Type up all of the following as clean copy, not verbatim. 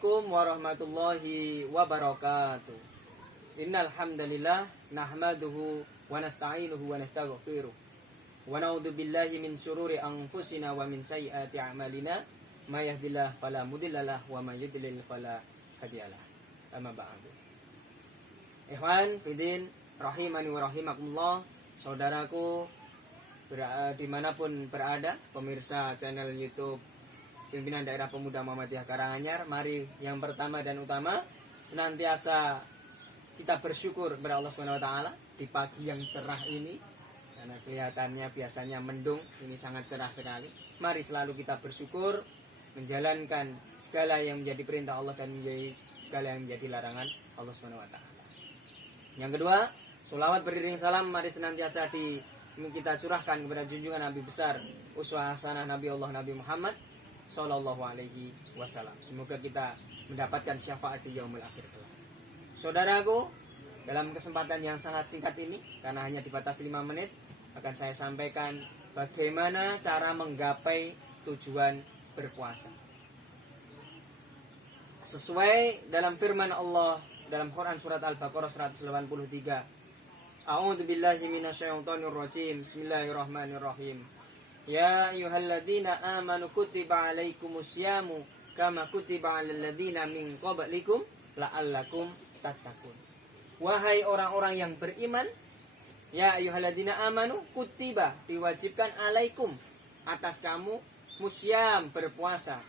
Assalamualaikum warahmatullahi wabarakatuh. Innal hamdalillah nahmaduhu wa nasta'inuhu wa nastaghfiruh. Wa na'udzu billahi min syururi anfusina wa min sayyiati a'malina. May yahdihillahu fala mudhillalah wa may yudlil fala hadiyalah. Amma ba'du. Ikhwan fillah rahimani wa rahimakumullah, saudaraku dimanapun berada, pemirsa channel YouTube Pimpinan Daerah Pemuda Muhammadiyah Karanganyar, mari yang pertama dan utama senantiasa kita bersyukur kepada Allah Subhanahu wa taala di pagi yang cerah ini, karena kelihatannya biasanya mendung, ini sangat cerah sekali. Mari selalu kita bersyukur, menjalankan segala yang menjadi perintah Allah dan menjadi segala yang menjadi larangan Allah Subhanahu wa taala. Yang kedua, sholawat beriring salam mari senantiasa kita curahkan kepada junjungan Nabi besar, uswah hasanah Nabi Allah Nabi Muhammad Sallallahu alaihi wasallam. Semoga kita mendapatkan syafaat di yaumul akhir kelak. Saudaraku, dalam kesempatan yang sangat singkat ini, karena hanya dibatasi 5 menit, akan saya sampaikan bagaimana cara menggapai tujuan berpuasa. Sesuai dalam firman Allah dalam Quran surat Al-Baqarah 183. A'udzu billahi minasyaitonir rajim. Bismillahirrahmanirrahim. Ya ayyuhalladzina amanu kutiba alaikumusyamu kama kutiba alal ladzina min qablikum la'allakum tattaqun. Wahai orang-orang yang beriman, ya ayyuhalladzina amanu kutiba diwajibkan alaikum atas kamu musyam berpuasa.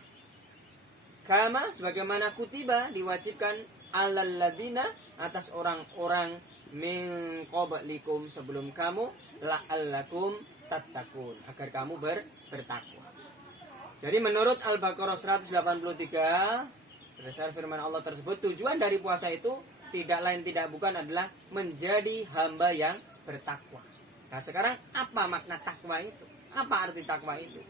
Kama sebagaimana kutiba diwajibkan alal ladzina atas orang-orang min qablikum sebelum kamu la'allakum tattaqun agar kamu bertakwa. Jadi menurut Al-Baqarah 183 berdasar firman Allah tersebut, tujuan dari puasa itu tidak lain tidak bukan adalah menjadi hamba yang bertakwa. Nah sekarang apa makna takwa itu? Apa arti takwa itu?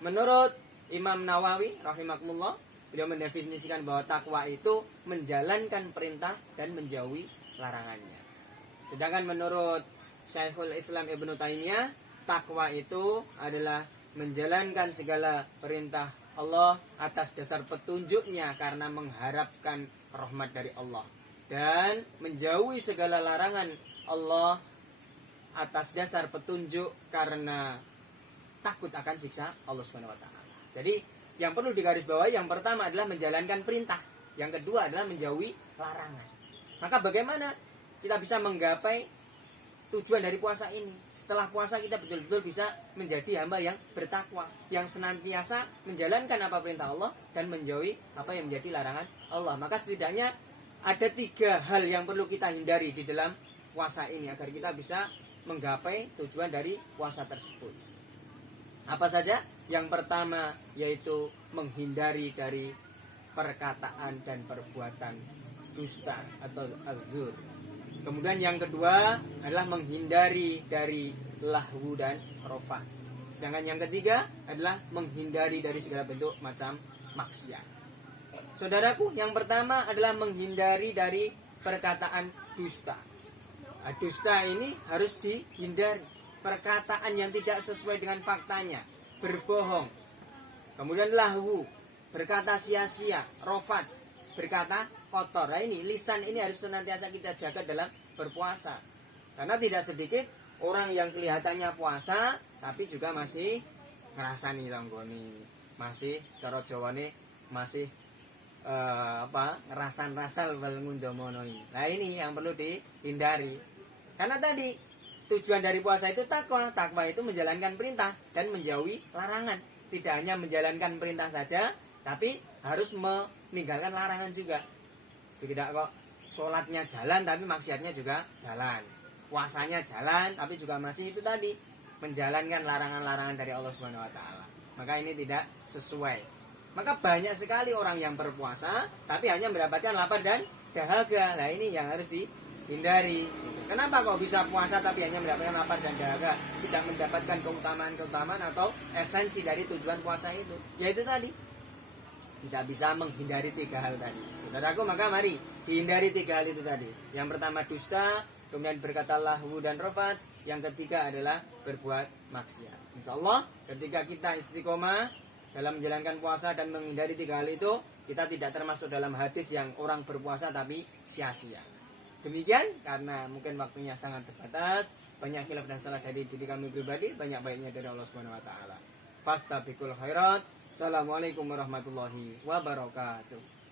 Menurut Imam Nawawi rahimakumullah, beliau mendefinisikan bahwa takwa itu menjalankan perintah dan menjauhi larangannya. Sedangkan menurut Syekhul Islam Ibnu Taimiyah, takwa itu adalah menjalankan segala perintah Allah atas dasar petunjuknya karena mengharapkan rahmat dari Allah, dan menjauhi segala larangan Allah atas dasar petunjuk karena takut akan siksa Allah Subhanahu wa taala. Jadi yang perlu digarisbawahi, yang pertama adalah menjalankan perintah, yang kedua adalah menjauhi larangan. Maka bagaimana kita bisa menggapai tujuan dari puasa ini? Setelah puasa kita betul-betul bisa menjadi hamba yang bertakwa, yang senantiasa menjalankan apa perintah Allah dan menjauhi apa yang menjadi larangan Allah. Maka setidaknya ada 3 hal yang perlu kita hindari di dalam puasa ini agar kita bisa menggapai tujuan dari puasa tersebut. Apa saja? Yang pertama yaitu menghindari dari perkataan dan perbuatan dusta atau azur. Kemudian yang kedua adalah menghindari dari lahwu dan rofats. Sedangkan yang ketiga adalah menghindari dari segala bentuk macam maksiat. Saudaraku, yang pertama adalah menghindari dari perkataan dusta. Nah, dusta ini harus dihindari. Perkataan yang tidak sesuai dengan faktanya, berbohong. Kemudian lahwu, berkata sia-sia, rofats, berkata kotor. Nah ini lisan ini harus senantiasa kita jaga dalam berpuasa. Karena tidak sedikit orang yang kelihatannya puasa tapi juga masih ngerasani tanggoni, masih cara Jawane masih ngerasan-rasal wal ngundomonoi. Nah ini yang perlu dihindari. Karena tadi tujuan dari puasa itu takwa. Takwa itu menjalankan perintah dan menjauhi larangan. Tidak hanya menjalankan perintah saja, tapi harus meninggalkan larangan juga. Tidak kok sholatnya jalan tapi maksiatnya juga jalan, puasanya jalan tapi juga masih itu tadi menjalankan larangan-larangan dari Allah Subhanahu wa taala. Maka ini tidak sesuai. Maka banyak sekali orang yang berpuasa tapi hanya mendapatkan lapar dan dahaga. Nah ini yang harus dihindari. Kenapa kok bisa puasa tapi hanya mendapatkan lapar dan dahaga, tidak mendapatkan keutamaan-keutamaan atau esensi dari tujuan puasa itu? Yaitu tadi tidak bisa menghindari 3 hal tadi. Saudaraku, maka mari dihindari 3 hal itu tadi. Yang pertama dusta, kemudian berkata lahwu dan rofats, yang ketiga adalah berbuat maksiat. Insyaallah ketika kita istiqomah dalam menjalankan puasa dan menghindari 3 hal itu, Kita tidak termasuk dalam hadis yang orang berpuasa tapi sia-sia. Demikian, karena mungkin waktunya sangat terbatas, banyak khilaf dan salah dari diri kami pribadi, banyak baiknya dari Allah Subhanahu wa taala. Fastabiqul khairat. Assalamualaikum warahmatullahi wabarakatuh.